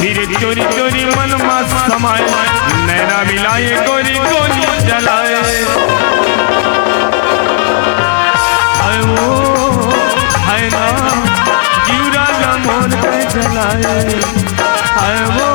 फिर चोरी चोरी मन में समाए नैना मिलाए गोरी गोली जलाए है ना जीवरा मोर के जलाए है वो